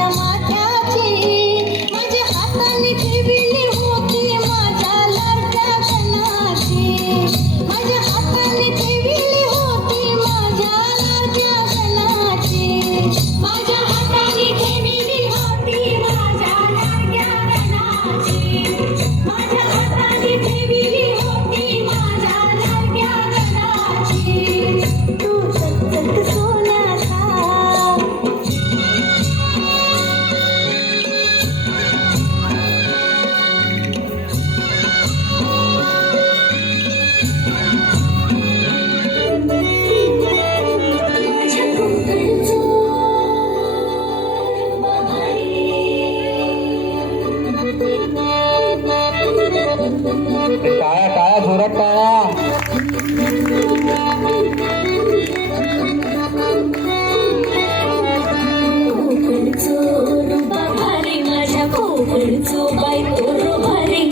माझ्या माथ्याची माझ्या हाताने ठेवली होती माझ्या लाडक्या कणाची माझ्या हाताने ठेवली होती माझ्या लाडक्या कणाची माझ्या हाताने ठेवली होती माझ्या लाडक्या कणाची माझ्या हाताने ठेवली होती माझ्या लाडक्या कणाची तू सतत सोनाचा काळा काळा जोरात काळा माझ्या कोकणचो बाई तोरो भारी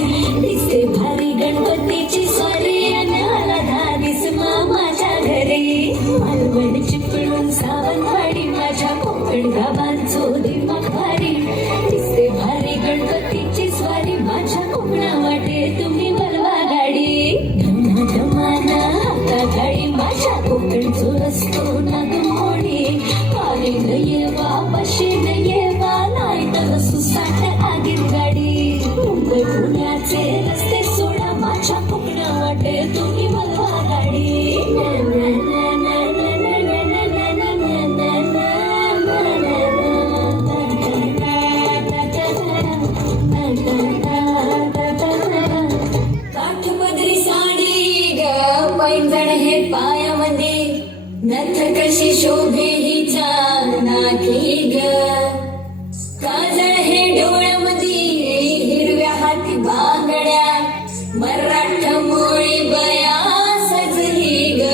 दिसते भारी गणपतीची स्वारी आणि आला धाडीस मामाच्या घरी मालवण चिपळूण सावंतवाडी माझ्या कोकण गावांचो दिमाग भारी दिसते भारी गणपतीची स्वारी माझ्या कोकणा वाटे तुम्ही बलवा गाडी धम्मा धमाना हाता गाडी माझ्या कोकणचो रस्तो नागमोडी पारी न येवा बशी न येवा नाही तर सुसाट आगीत गाडी मुंबई पुण्याचे रस्ते सोडा माझ्या कोकणा वाटे तुम्ही बलवा गाडी काठपदरी साडी ग पैंजण हे पायामध्ये नथ कशी शोभे हिच्या नाकी ग काजळ हे डोळ्यामध्ये हिरव्या हाती बांगड्या मराठ मोळी बया सजली ग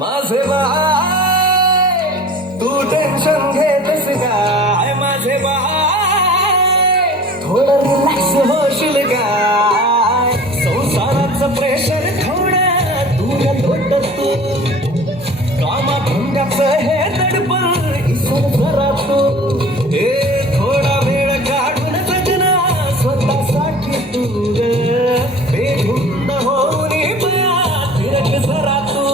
माझे बाय तू टेन्शन घेतस काय माझे बाय थोडं रिलॅक्स होशील काय संसाराचं प्रेशर थोडं दूर लोट तू कामा धंद्याचं हे दडपण इसर जरा तू हे थोडा वेळ काढून जगना स्वतःसाठी तू ग बेधुंद होऊन बया फिरक जरा तू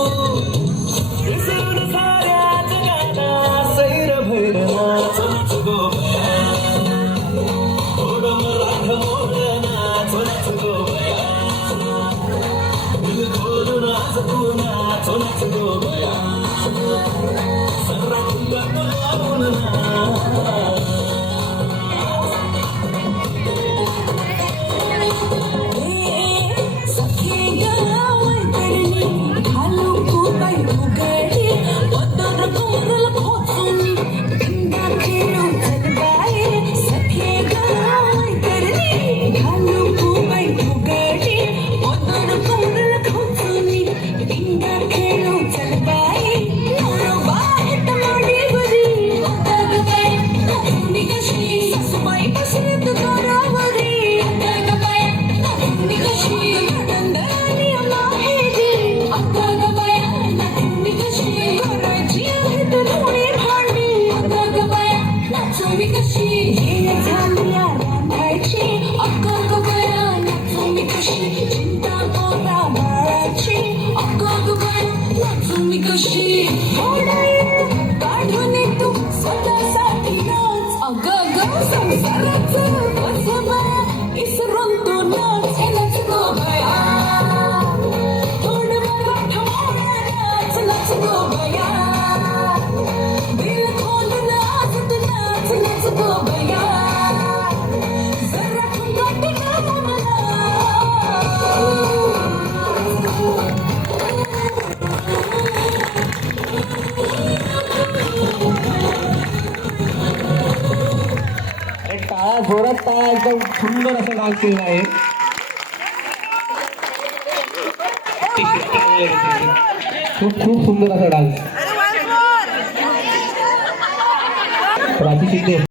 विसरून साऱ्या जगाला सैर भैरना चलच गो थोडं मराठ मोडना चलच गो दिल खोलून आज तू ना चलच गो सर्रा तुला लावून ना जोरात टाळा एकदम सुंदर असा डान्स केलेला आहे. खूप खूप सुंदर असा डान्स. प्राची शिंदे.